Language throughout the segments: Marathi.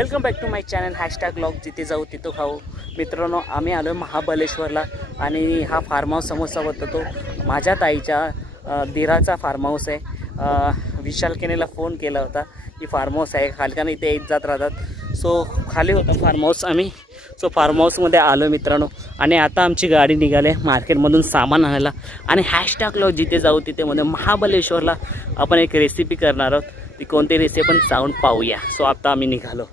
Welcome back to my channel #vlog जिथे जाऊ तिथं खाऊ। मित्रांनो, आम्ही आलो महाबलेश्वरला आणि हा फार्म हाऊस समोरचा होता तो माझ्या ताईच्या दिराचा फार्म हाऊस आहे। विशाल केनेला फोन केला होता की फार्म हाऊस आहे खालकाने इथे येत जात राहतात। सो खाली होता फार्म हाऊस, आम्ही फार्म हाऊसमध्ये आलो मित्रांनो। आणि आता आमची गाडी निघाले मार्केटमधून सामान आणायला आणि #व्लॉग जिथे जाऊ तिथे मध्ये महाबलेश्वरला आपण एक रेसिपी करणार आहोत। ती कोणती रेसिपी पण जाऊन पाहूया। सो आता आम्ही निघालो।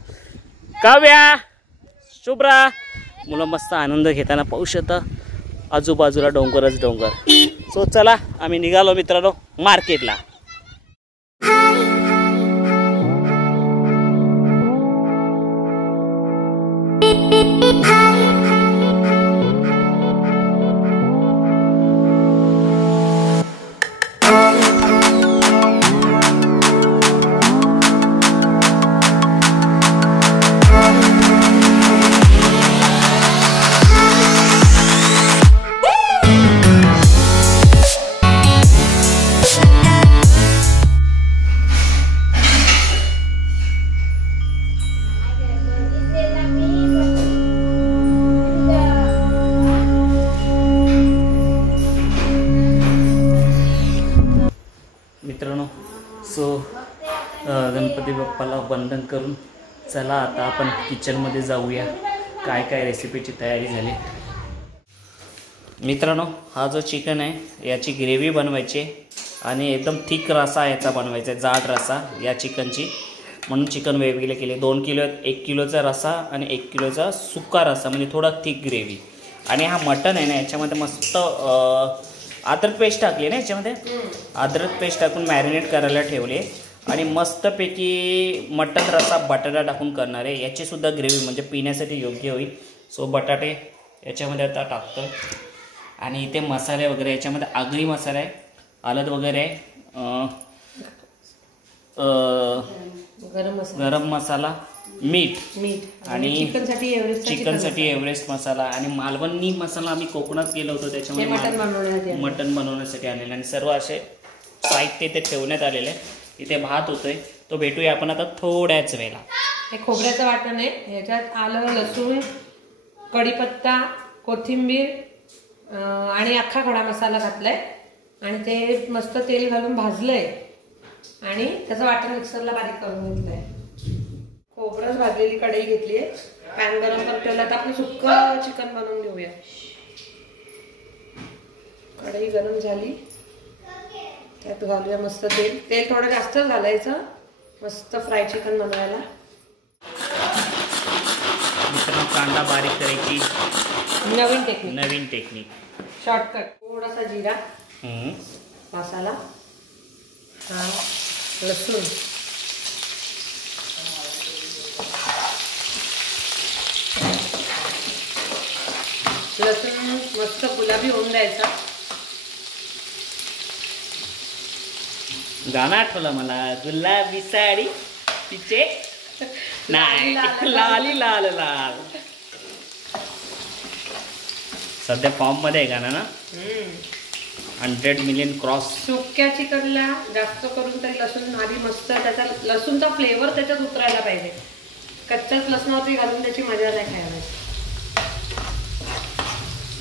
काव्या, शुभ्रा, मुलं मस्त आनंद घेताना पाहू शकता, आजूबाजूला डोंगरच डोंगर। सो चला आम्ही निघालो मित्रांनो मार्केटला। मित्रांनो, गणपती बाप्पाला वंदन करून चला आता आपण किचनमध्ये जाऊया। काय काय रेसिपीची तयारी झाली मित्रांनो। हा जो चिकन आहे याची ग्रेव्ही बनवायची आणि एकदम थिक रसा याचा बनवायचा आहे, जाड रसा या चिकनची। म्हणून चिकन वेगवेगळे केले। 2 किलो 1 किलोचा रसा आणि 1 किलोचा सुक्का रसा, म्हणजे थोडा थिक ग्रेव्ही। आणि हा मटन आहे ना, याच्यामध्ये मस्त अद्रक पेस्ट टाकली ना, याच्यामध्ये अद्रक पेस्ट टाकून मॅरिनेट करायला ठेवले आणि मस्तपैकी मटन रसा बटाटा टाकून करणार आहे। याची सुद्धा ग्रेव्ही म्हणजे पिण्यासाठी योग्य होईल। सो बटाटे याच्यामध्ये आता टाकतो आणि इथे मसाले वगैरे याच्यामध्ये आगरी मसाला आहे, हळद वगैरे आहे, गरम मसाला, मीठ आणि चिकनसाठी एव्हरेस्ट मसाला आणि मालवणी मसाला आम्ही कोकणात केला होता, त्याच्यामध्ये मटन बनवण्यासाठी आलेलं आणि सर्व असे साहित्य ते ठेवण्यात आलेले आहे। इथे भात होतोय, तो भेटूया आपण आता थोड्याच वेळेला। हे खोबऱ्याचं वाटण आहे, याच्यात आलं, लसूण, कढीपत्ता, कोथिंबीर आणि अख्खा खडा मसाला घातलाय आणि ते मस्त तेल घालून भाजलंय आणि त्याचं वाटण मिक्सरला बारीक करून घेतलंय। खोबरं भाजलेली कढई घेतली आहे, पॅन गरम करत ठेवला तर आपण सुक्कं चिकन बनवून घेऊया। कढई गरम झाली, त्यात घालूया मस्त तेल। तेल थोडं जास्त घालायचं मस्त फ्राय चिकन बनवायला। मित्रांनो, कांदा बारीक करायची नवीन टेक्निक शॉर्टकट। थोडासा जिरा, मसाला, लसूण, लसूण मस्त गुलाबी होऊन द्यायचा। गाणं आठवलं मला, गुलाबी साडी तिचे नाही लाली लाल लाल। सध्या फॉर्म मध्ये आहे गाणं ना, 100 मिलियन क्रॉस। सुक्या चिकनला जास्त करून तरी लसूण आधी मस्त, त्याचा लसूणचा फ्लेवर त्याच्यात उतरायला पाहिजे। कच्च्याच लसणावरती घालून त्याची मजा नाही खायला।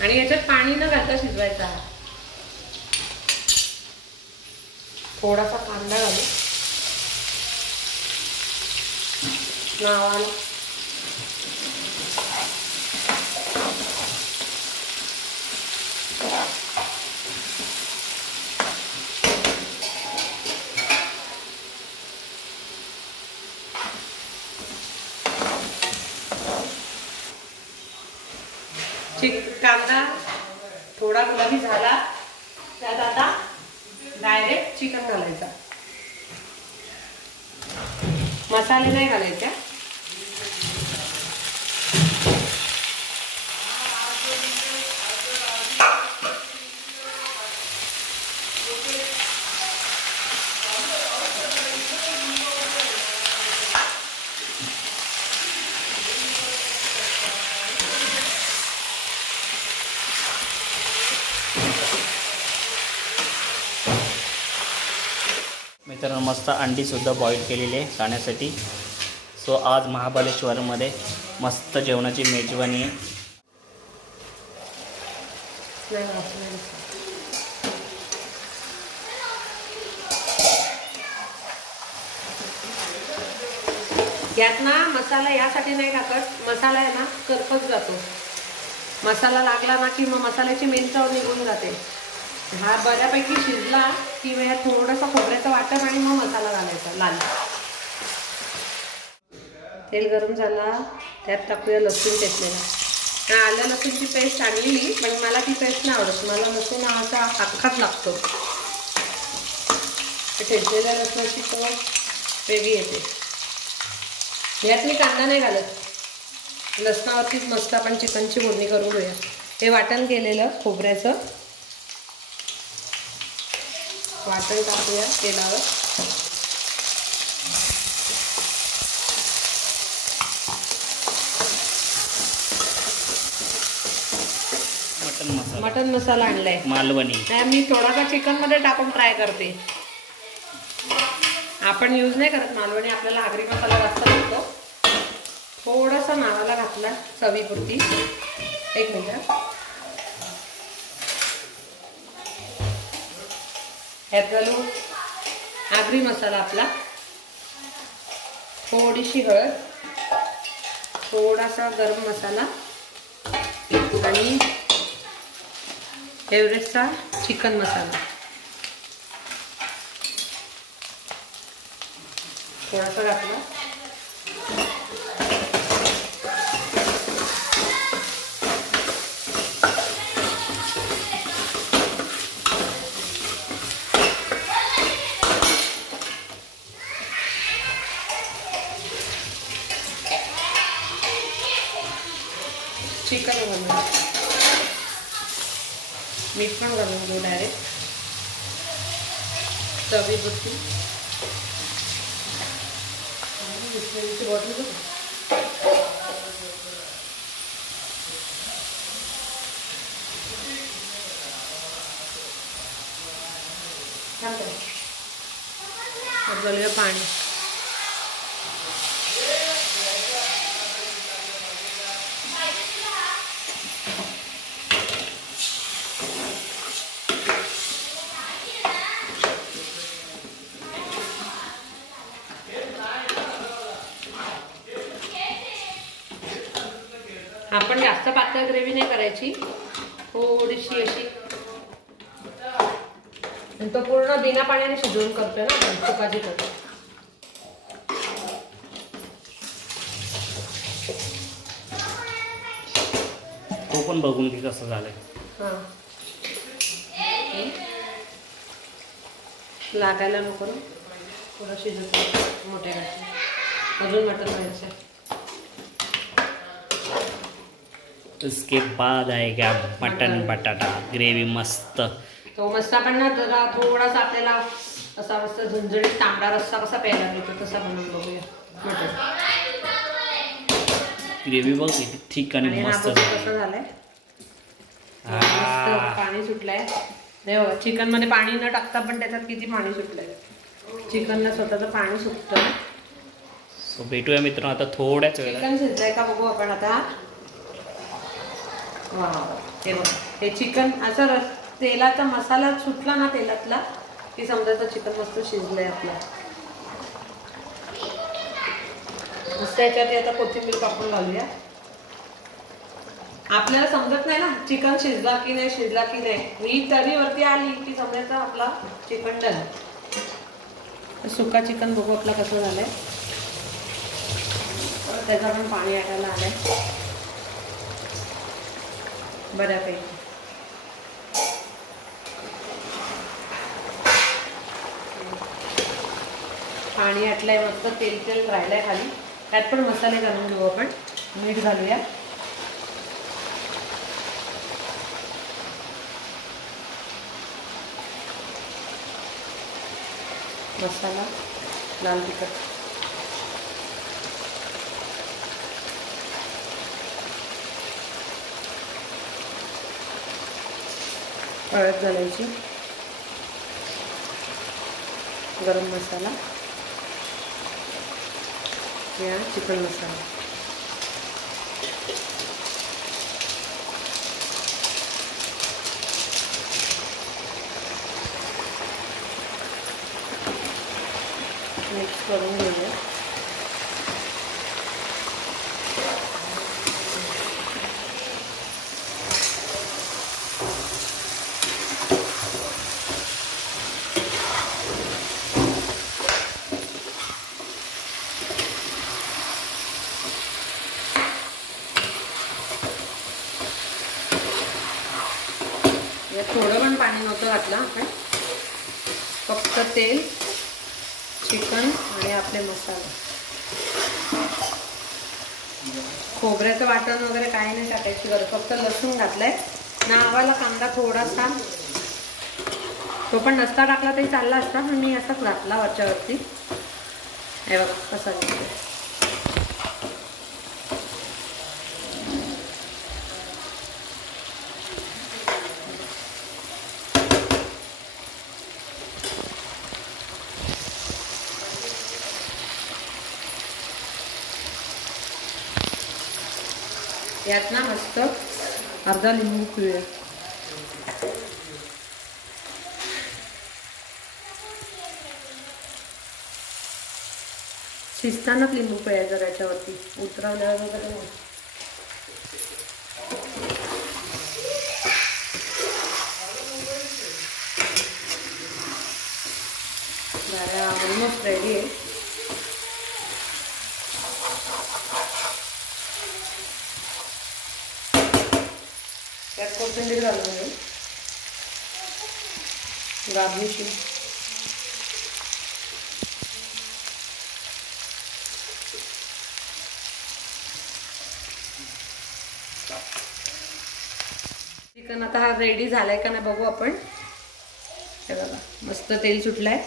आणि याच्यात पाणी न घालता शिजवायचा। थोडासा कांदा घालू नावाला, कांदा थोडा गुलाबी झाला, त्यात आता डायरेक्ट चिकन घालायचा। मसाले नाही घालायचे। मित्रांनो, मस्त अंडी सुद्धा बॉईल केलेली आहे खाण्यासाठी। सो आज महाबळेश्वरमध्ये मस्त जेवणाची मेजवानी आहे. यात ना मसाला यासाठी नाही टाकत, मसाला आहे ना करपत जातो. मसाला लागला ना की मग मसाल्याची मेन चव निघून जाते. हा बऱ्यापैकी शिजला की यात थोडंसं खोबऱ्याचं वाटण आणि मग मसाला घालायचा लाल. तेल गरम झाला, त्यात टाकूया लसूण ठेचलेला. आलं लसूणची पेस्ट आणलेली, पण मला ती पेस्ट नाही आवडत. मला लसूण असा अख्खाच लागतो. ठेचलेल्या लसणाची चव वेगळी येते. यात मी कांदा नाही घालत, लसणावरतीच मस्त आपण चिकनची फोडणी करून घेऊया. हे वाटण केलेलं खोबऱ्याचं वाटण टाकूया तेलावर. मटन मसाला आणलाय मालवणी. मी थोडासा चिकन मध्ये टाकून ट्राय करते. आपण यूज नाही करत मालवणी, आपल्याला आगरी मसाला जास्त लागतो. थोडासा नावाला घातला चवीपुरती. एक मिनिट. ह्यात घालू आगरी मसाला आपला, थोडीशी हळद, थोडासा गरम मसाला आणि एव्हरेस्टचा चिकन मसाला थोडासा घातला. चिकन घालून मीठ पण घालून घेऊ डायरेक्ट चवीपुरती. बॉटल घालूया पाणी. आपण जास्त पातळ ग्रेव्ही नाही करायची, थोडीशी अशी. तो पूर्ण बिना पाण्याने शिजवून करतोय ना आपण सुका चिकन. तो पण बघून की कसं झालंय. लागायला नको ना, थोडं शिजवतो मोठ्या गॅसवर. अजून मटन व्हायचं. उसके बाद आएगा मटन बटाटा ग्रेवी मस्त. तो मस्त आपण ना जरा थोडासा आपल्याला असा मस्त झणझणीत तांबडा रस्सा कसा प्यायला मिळतो तसा बनवून बघूया मटन. ग्रेवी बघ किती थिक आणि मस्त कसं झालंय. पाणी सुटलंय. चिकन मध्ये पाणी न टाकता पण त्याच्यात किती पाणी सुटलंय. चिकनला स्वतःचं पाणी सुटतं. सो भेटूया मित्रांनो आता थोड्याच वेळेला. चिकन शिजलंय का बघू आपण आता. हे बघ, हे चिकन असं तेलाचा मसाला सुटला ना तेलातला की समजायचं चिकन मस्त शिजलंय आपलं. मस्त याच्यात आता कोथिंबीर कापून घालूया. आपल्याला समजत नाही ना चिकन शिजला की नाही, शिजला की नाही. ही तरी वरती आली की समजायचं आपला चिकन डन. सुका चिकन बघू आपला कसं झालंय. त्याचा पण पाणी आटायला आलंय बऱ्यापैकी. पाणी आटलंय मस्त, तेल तेल राहिलंय खाली. त्यात पण मसाले घालून घेऊ आपण. मीठ घालूया. मसाला, लाल तिखट, हळद घालायची, गरम मसाला, या चिकन मसाला. मिक्स करून घेऊया. थोडं पण पाणी नव्हतं घातलं आपण, फक्त तेल, चिकन आणि आपले मसाले. खोबऱ्याचं वाटण वगैरे काही नाही टाकायची गरज, फक्त लसूण घातलंय. नावाला कांदा थोडासा, तो पण नसता टाकला तरी चालला असता, पण मी असाच घातला वरच्यावरती. हे बघा कसा दिसतोय. यात ना मस्त अर्धा लिंबू पिळूया. शिजतानाच लिंबू पिळायचं त्याच्यावरती, उतरवल्यावर वगैरे नाही. ऑलमोस्ट रेडी आहे. त्यात कोथिंबीर घालून घेऊ, गार्निशिंग. चिकन आता हा रेडी झालाय का नाही बघू आपण. हे बघा मस्त तेल सुटलंय,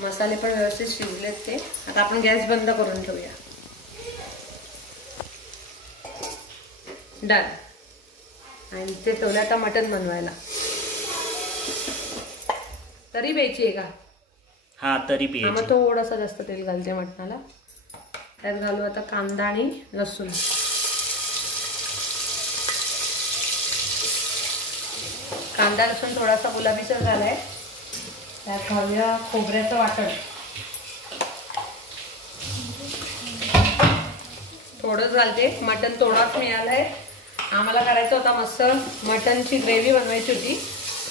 मसाले पण व्यवस्थित शिजलेत ते. आता आपण गॅस बंद करून ठेवूया. डन. आणि ते ठेवलं आता मटण बनवायला. तरी प्यायची आहे का? हा तरी प्यायची. मग थोडंसं जास्त तेल घालते मटणाला. त्यात घालू आता कांदा आणि लसूण. कांदा लसूण थोडासा गुलाबीसर झालाय. त्यात घालूया खोबऱ्याचं वाटण. थोडंच घालते, मटण थोडाच मिळालाय. आम्हाला करायचं होता मस्त मटनची ग्रेव्ही बनवायची होती,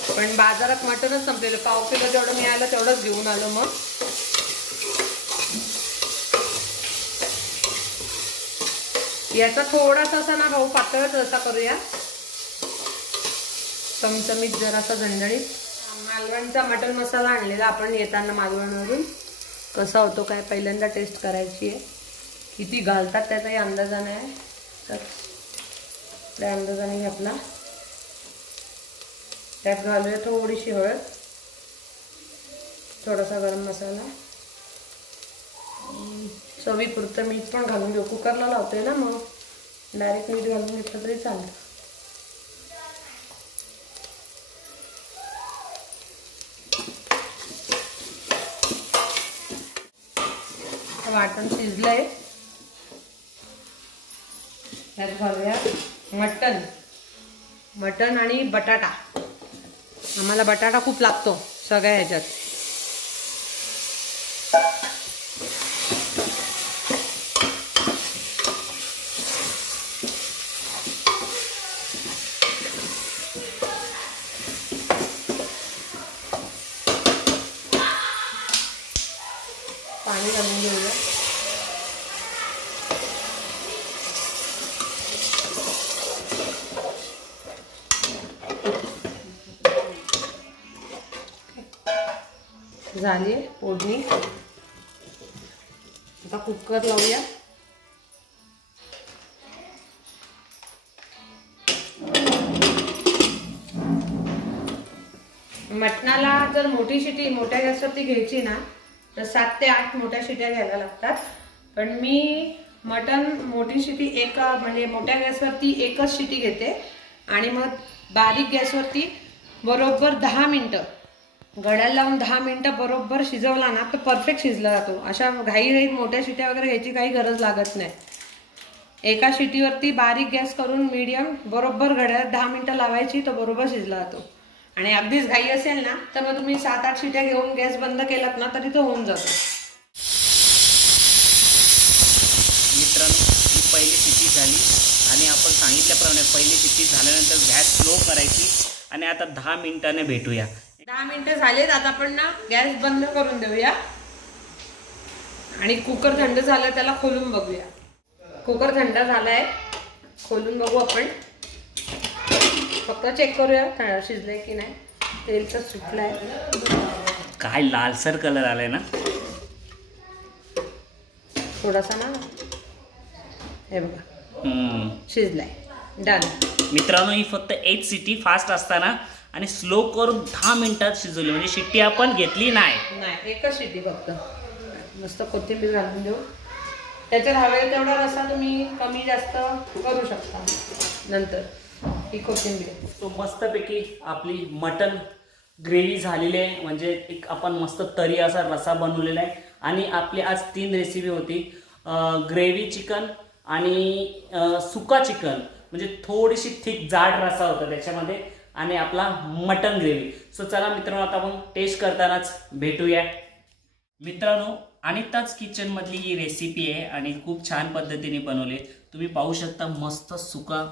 पण बाजारात मटनच संपलेलं. पाव किलो जेवढं मिळालं तेवढंच घेऊन आलो. मग याचा थोडासा असा ना भाऊ पातळच असा करूया, चमचमीत जरासा झणझणीत. मालवणचा मटन मसाला आणलेला आपण येताना मालवणवरून. कसा होतो काय पहिल्यांदा टेस्ट करायची आहे. किती घालतात त्याचाही अंदाजा नाही, तर आपल्या अंदाजाने घातला. त्यात घालूया थोडीशी हळद, थोडासा गरम मसाला, चवीपुरतं मीठ पण घालून घेऊ. कुकरला लावतोय ना, मग डायरेक्ट मीठ घालून घेतलं तरी चालेल. वाटण शिजलंय. त्यात घालूया मटण आणि बटाटा. आम्हाला बटाटा खूप लागतो सगळ्या ह्याच्यात. पाणी घालून घेऊया. झाली आहे फोडणी. आता कुकर लावूया. मटणाला जर मोठी शिटी मोठ्या गॅसवरती घ्यायची ना, तर 7 ते 8 मोठ्या शिट्या घ्यायला लागतात. पण मी मटण मोठी शिटी म्हणजे मोठ्या गॅसवरती एकच शिटी घेते आणि मग बारीक गॅसवरती बरोबर 10 मिनिटं घड्याळ लावून 10 मिनिटं बरोबर शिजवला ना तर परफेक्ट शिजला जातो. अशा घाईघाईत मोठ्या शिट्या वगैरे घ्यायची काही गरज लागत नाही. एका शिटीवरती बारीक गॅस करून मीडियम बरोबर घड्याळात 10 मिनिटं लावायची, तो बरोबर शिजला जातो. आणि अगदीच घाई असेल ना तर मग तुम्ही 7-8 शिट्या घेऊन गॅस बंद केलात ना तरी तो होऊन जातो. मित्रांनो, ही पहिली शिट्टी झाली आणि आपण सांगितल्याप्रमाणे पहिली शिट्टी झाल्यानंतर गॅस स्लो करायची आणि आता 10 मिनिटाने भेटूया. 10 मिनिटं झालेत. आता आपण ना गॅस बंद करून देऊया आणि कुकर थंड झालं त्याला खोलून बघूया. कुकर थंड झालाय, खोलून बघू आपण. फक्त चेक करूया शिजलंय की नाही. तेल तर सुटलंय. काय लालसर कलर आलाय ना, थोडासा ना. हे बघा शिजलाय. डन. मित्रांनो, ही फक्त 1 शिट्टी फास्ट असताना आणि स्लो करून 10 मिनिटात शिजवली, म्हणजे शिट्टी आपण घेतली नाही. एकच शिट्टी फक्त. मस्त कोथिंबीर घालून देऊ. त्याच्यात हवे तेवढा रस्सा तुम्ही कमी जास्त करू शकता नंतर. ही कोथिंबीर. तो मस्तपैकी आपली मटन ग्रेव्ही झालेली आहे, म्हणजे एक आपण मस्त तरी असा रस्सा बनवलेला आहे. आणि आपली आज 3 रेसिपी होती, ग्रेव्ही चिकन आणि सुका चिकन, म्हणजे थोडीशी थिक जाड रस्सा होता त्याच्यामध्ये, आणि आपला मटन ग्रेव्ही. सो चला मित्रांनो, आता आपण टेस्ट करतानाच भेटूया. मित्रांनो, अनिताज किचनमधली ही रेसिपी आहे आणि खूप छान पद्धतीने बनवली. तुम्ही पाहू शकता मस्त सुका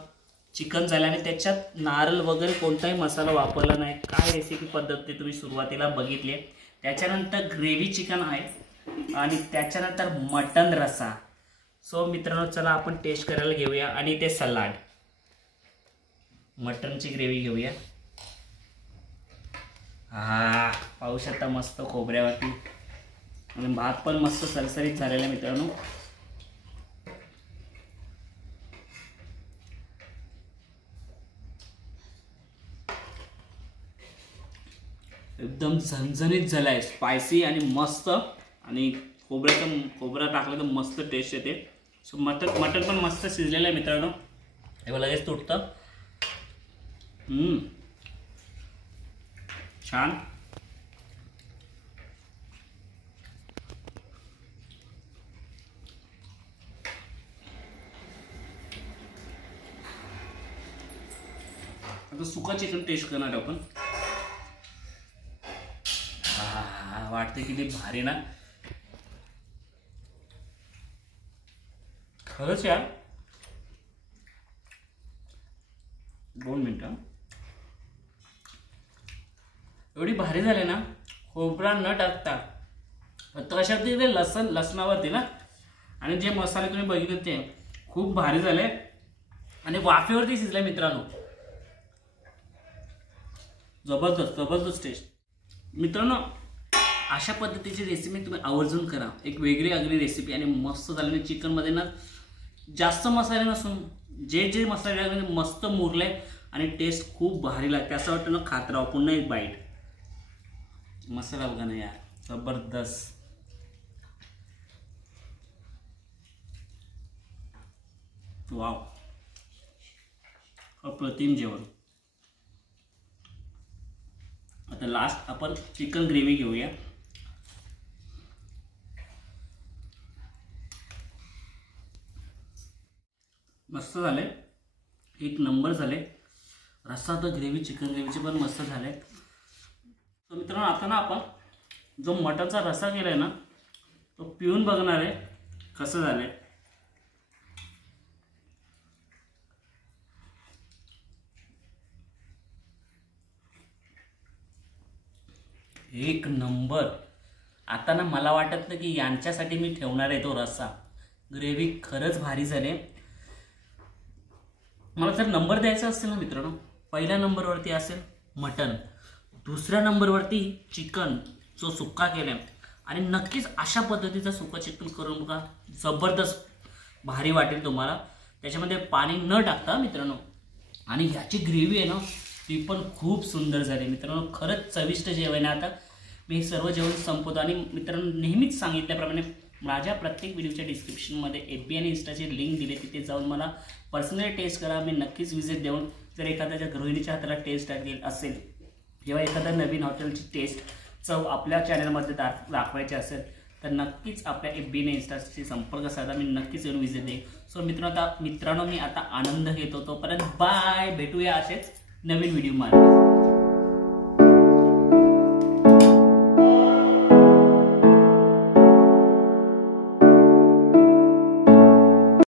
चिकन झालं आणि त्याच्यात नारळ वगैरे कोणताही मसाला वापरला नाही. काय रेसिपी पद्धती तुम्ही सुरुवातीला बघितली आहे. त्याच्यानंतर ग्रेव्ही चिकन आहे आणि त्याच्यानंतर मटन रस्सा. सो मित्रांनो, चला आपण टेस्ट करायला घेऊया. आणि ते सलाड, मटनची ग्रेव्ही घेऊया. हा पाहू शकता मस्त खोबऱ्यावरती, आणि भात पण मस्त सरसरीत झालेला आहे मित्रांनो. एकदम झणझणीत झाला आहे, स्पायसी आणि मस्त. आणि खोबरा टाकला तर मस्त टेस्ट येते. सो मटन पण मस्त शिजलेलं आहे मित्रांनो. हे लगेच तुटतं. छान. आता सुका चिकन टेस्ट करणार आपण. वाटते किती भारी ना, खरंच यार. 2 मिनिटं. एवढी भारी झाली ना, खोबरा न टाकता फक्त कशावरती ते लसणावरती ना, आणि जे मसाले तुम्ही बघितले ते खूप भारी झाले आणि वाफेवरती शिजले मित्रांनो. जबरदस्त टेस्ट. मित्रांनो, अशा पद्धतीची रेसिपी तुम्ही आवर्जून करा. एक वेगळी आगळी रेसिपी आणि मस्त झाली. चिकनमध्ये ना जास्त मसाले नसून जे मसाले लागले मस्त मुरले आणि टेस्ट खूप भारी लागते. असं वाटतं ना खात राहावं. पुन्हा एक बाईट. मसाला बघा ना यार, जबरदस्त. वाव, अप्रतिम जेवण. आता लास्ट आपण चिकन ग्रेव्ही घेऊया. मस्त झाले, एक नंबर झाले. रस्सा तर ग्रेव्ही, चिकन ग्रेव्हीचे पण मस्त झाले. तर मित्रांनो, आता ना आपण जो मटनचा रस्सा केला आहे ना, तो पिऊन बघणार आहे कसं झालंय. एक नंबर. आता ना मला वाटत नाही की यांच्यासाठी मी ठेवणार आहे तो रस्सा. ग्रेव्ही खरंच भारी झाली. मला जर नंबर द्यायचा असेल ना मित्रांनो, पहिल्या नंबरवरती असेल मटन, दुसऱ्या नंबरवरती चिकन जो सुक्का केला आहे. आणि नक्कीच अशा पद्धतीचा सुक्का चिकन करून बघा, जबरदस्त भारी वाटेल तुम्हाला. त्याच्यामध्ये पाणी न टाकता मित्रांनो. आणि ह्याची ग्रेव्ही आहे ना, ती पण खूप सुंदर झाली मित्रांनो. खरंच चविष्ट जेवण आहे. आता मी सर्व जेवण संपवतो. आणि मित्रांनो, नेहमीच सांगितल्याप्रमाणे माझ्या प्रत्येक व्हिडिओच्या डिस्क्रिप्शनमध्ये FB आणि इंस्टाची लिंक दिली, तिथे जाऊन मला पर्सनली टेस्ट करा. मी नक्कीच विजिट देऊन जर एखाद्याच्या गृहिणीच्या हाताला टेस्ट लागेल असेल जेव्हा एखाद्या नवीन हॉटेलची टेस्ट चव आपल्या चॅनलमध्ये दाखवायची असेल तर नक्कीच आपल्या FB आणि Instaशी संपर्क साधा, मी नक्कीच येऊन विजिट देईन. सो मित्रांनो मी आता आनंद घेतो. तोपर्यंत बाय, भेटूया असेच नवीन व्हिडिओ मध्ये.